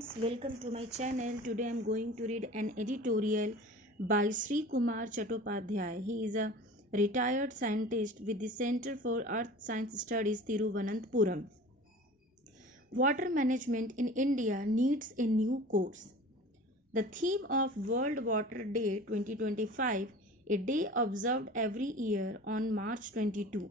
friends, welcome to my channel. Today I am going to read an editorial by Sri Kumar Chattopadhyay. He is a retired scientist with the Center for Earth Science Studies, Thiruvananthapuram. Water management in India needs a new course. The theme of World Water Day 2025, a day observed every year on March 22,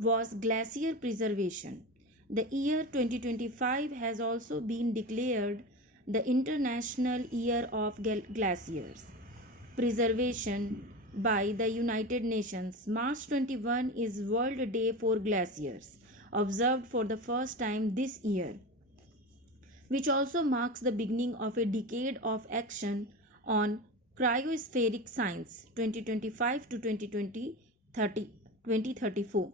was glacier preservation. The year 2025 has also been declared the International Year of Glaciers Preservation by the United Nations. March 21 is World Day for Glaciers, observed for the first time this year, which also marks the beginning of a decade of action on Cryospheric Science 2025 to 2034.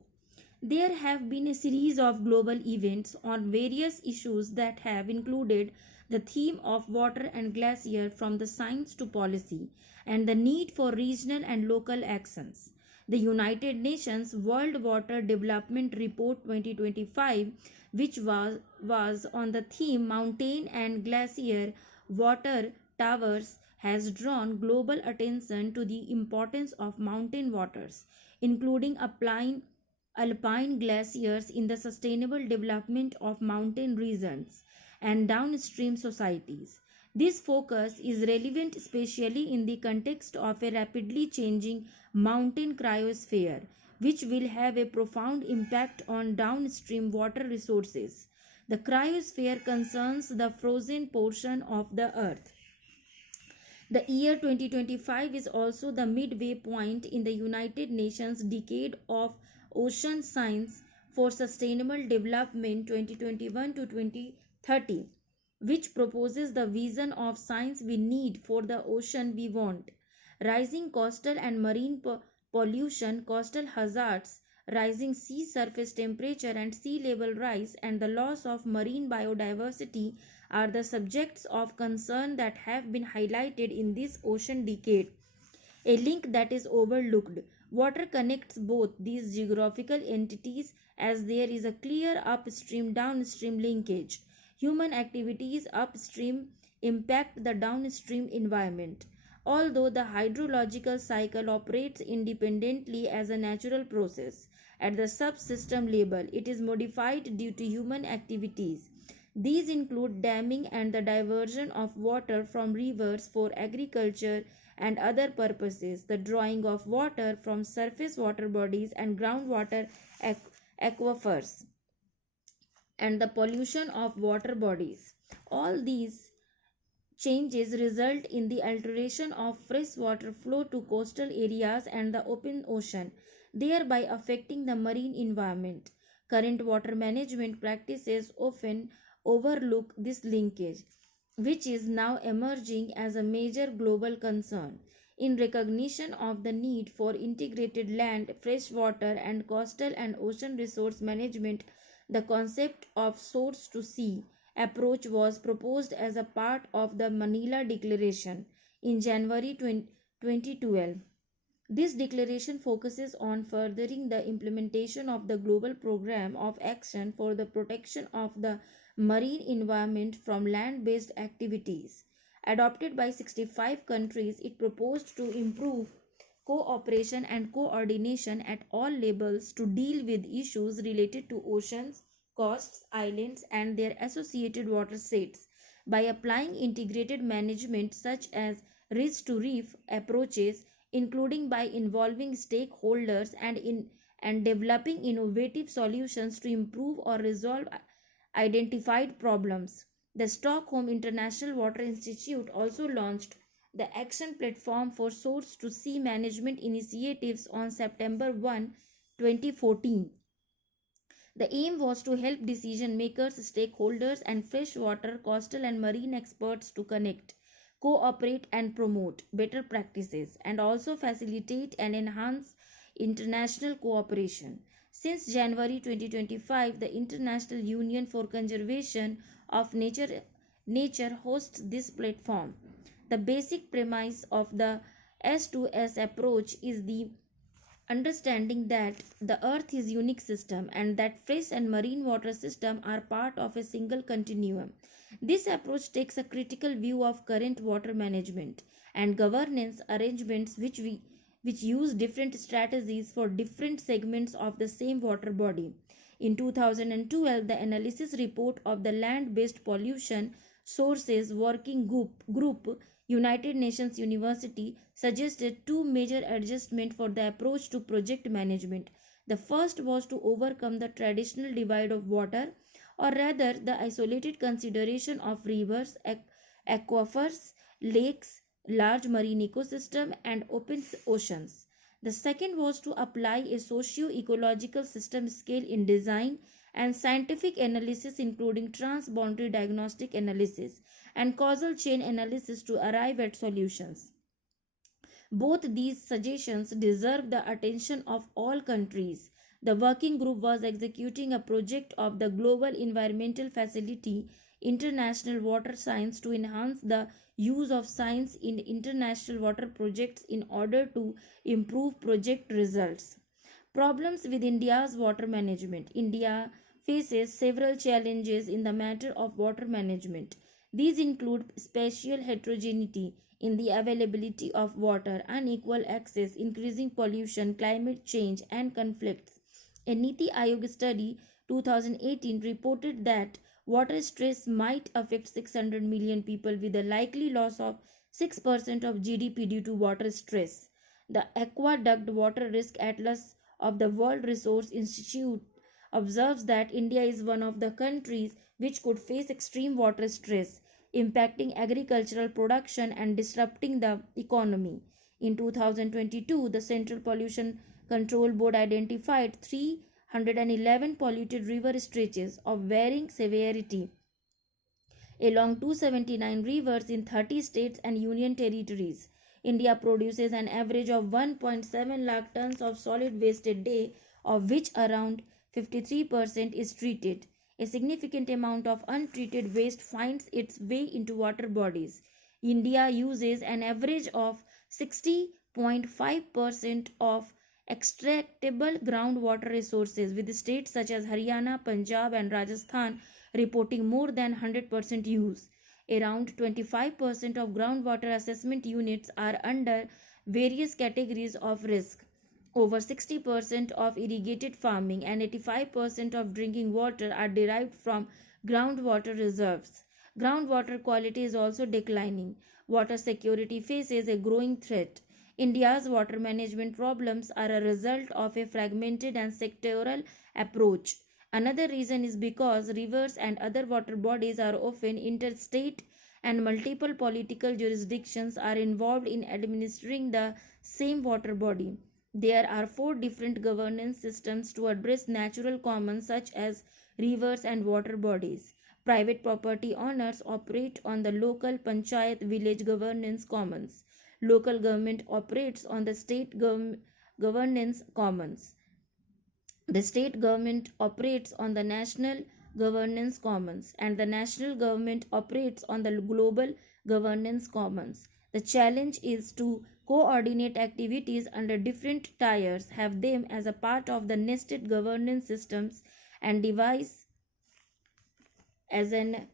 There have been a series of global events on various issues that have included the theme of water and glacier from the science to policy and the need for regional and local actions. The United Nations World Water Development Report 2025, which was on the theme Mountain and Glacier Water Towers, has drawn global attention to the importance of mountain waters, including alpine glaciers in the sustainable development of mountain regions and downstream societies. This focus is relevant especially in the context of a rapidly changing mountain cryosphere, which will have a profound impact on downstream water resources. The cryosphere concerns the frozen portion of the earth. The year 2025 is also the midway point in the United Nations Decade of Ocean Science for Sustainable Development 2021 to 2030, which proposes the vision of science we need for the ocean we want. Rising coastal and marine pollution, coastal hazards, rising sea surface temperature and sea level rise, and the loss of marine biodiversity are the subjects of concern that have been highlighted in this ocean decade. A link that is overlooked. Water connects both these geographical entities as there is a clear upstream-downstream linkage. Human activities upstream impact the downstream environment. Although the hydrological cycle operates independently as a natural process, at the subsystem level it is modified due to human activities. These include damming and the diversion of water from rivers for agriculture and other purposes, the drawing of water from surface water bodies and groundwater aquifers, and the pollution of water bodies. All these changes result in the alteration of freshwater flow to coastal areas and the open ocean, thereby affecting the marine environment. Current water management practices often overlook this linkage, which is now emerging as a major global concern. In recognition of the need for integrated land, freshwater, and coastal and ocean resource management, the concept of source to sea approach was proposed as a part of the Manila Declaration in January 2012. This declaration focuses on furthering the implementation of the Global Program of Action for the Protection of the Marine Environment from Land-Based Activities. Adopted by 65 countries, it proposed to improve cooperation and coordination at all levels to deal with issues related to oceans, coasts, islands, and their associated watersheds by applying integrated management such as reef-to-reef approaches, including by involving stakeholders and developing innovative solutions to improve or resolve identified problems. The Stockholm International Water Institute also launched the Action Platform for Source to Sea Management Initiatives on September 1, 2014. The aim was to help decision makers, stakeholders, and freshwater, coastal, and marine experts to connect, cooperate, and promote better practices, and also facilitate and enhance international cooperation. Since January 2025, the International Union for Conservation of Nature hosts this platform. The basic premise of the S2S approach is the understanding that the earth is unique system and that fresh and marine water system are part of a single continuum. This approach takes a critical view of current water management and governance arrangements which use different strategies for different segments of the same water body. In 2012, the analysis report of the Land Based Pollution Sources Working Group, United Nations University, suggested two major adjustments for the approach to project management. The first was to overcome the traditional divide of water, or rather, the isolated consideration of rivers, aquifers, lakes, large marine ecosystem, and open oceans. The second was to apply a socio-ecological system scale in design and scientific analysis, including transboundary diagnostic analysis and causal chain analysis, to arrive at solutions. Both these suggestions deserve the attention of all countries. The working group was executing a project of the Global Environmental Facility International Water Science to enhance the use of science in international water projects in order to improve project results. Problems with India's water management. India faces several challenges in the matter of water management. These include spatial heterogeneity in the availability of water, unequal access, increasing pollution, climate change, and conflicts. A Niti Aayog study 2018 reported that water stress might affect 600 million people with a likely loss of 6% of GDP due to water stress. The Aqueduct Water Risk Atlas of the World Resource Institute observes that India is one of the countries which could face extreme water stress, impacting agricultural production and disrupting the economy. In 2022, the Central Pollution Control Board identified 311 polluted river stretches of varying severity along 279 rivers in 30 states and union territories. India produces an average of 1.7 lakh tons of solid waste a day, of which around 53% is treated. A significant amount of untreated waste finds its way into water bodies. India uses an average of 60.5% of extractable groundwater resources, with states such as Haryana, Punjab, and Rajasthan reporting more than 100% use. Around 25% of groundwater assessment units are under various categories of risk. Over 60% of irrigated farming and 85% of drinking water are derived from groundwater reserves. Groundwater quality is also declining. Water security faces a growing threat. India's water management problems are a result of a fragmented and sectoral approach. Another reason is because rivers and other water bodies are often interstate and multiple political jurisdictions are involved in administering the same water body. There are four different governance systems to address natural commons such as rivers and water bodies. Private property owners operate on the local panchayat village governance commons. Local government operates on the state governance commons. The state government operates on the national governance commons, and the national government operates on the global governance commons. The challenge is to coordinate activities under different tiers, have them as a part of the nested governance systems, and devise as an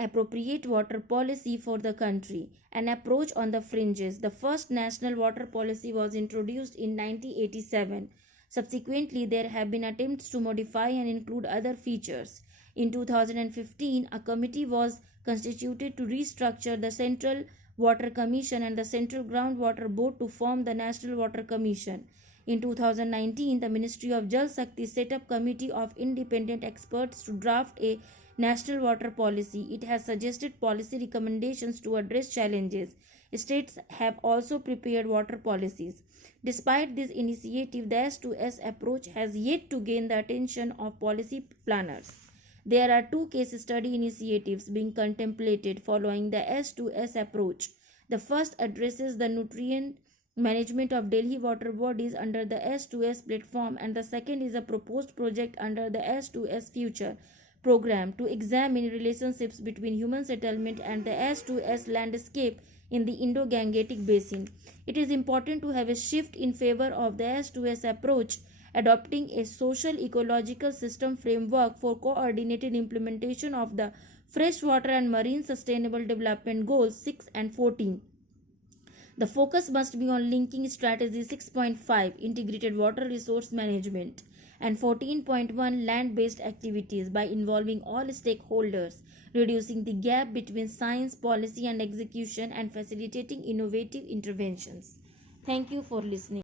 appropriate water policy for the country. An approach on the fringes. The first national water policy was introduced in 1987. Subsequently, there have been attempts to modify and include other features. In 2015, a committee was constituted to restructure the Central Water Commission and the Central Groundwater Board to form the National Water Commission. In 2019, the Ministry of Jal Shakti set up a committee of independent experts to draft a national water policy. It has suggested policy recommendations to address challenges. States have also prepared water policies. Despite this initiative, the S2S approach has yet to gain the attention of policy planners. There are two case study initiatives being contemplated following the S2S approach. The first addresses the nutrient management of Delhi water bodies under the S2S platform, and the second is a proposed project under the S2S Future program to examine relationships between human settlement and the S2S landscape in the Indo-Gangetic Basin. It is important to have a shift in favor of the S2S approach, adopting a social ecological system framework for coordinated implementation of the freshwater and marine sustainable development goals 6 and 14. The focus must be on linking strategy 6.5 integrated water resource management and 14.1 land-based activities by involving all stakeholders, reducing the gap between science, policy and execution and facilitating innovative interventions. Thank you for listening.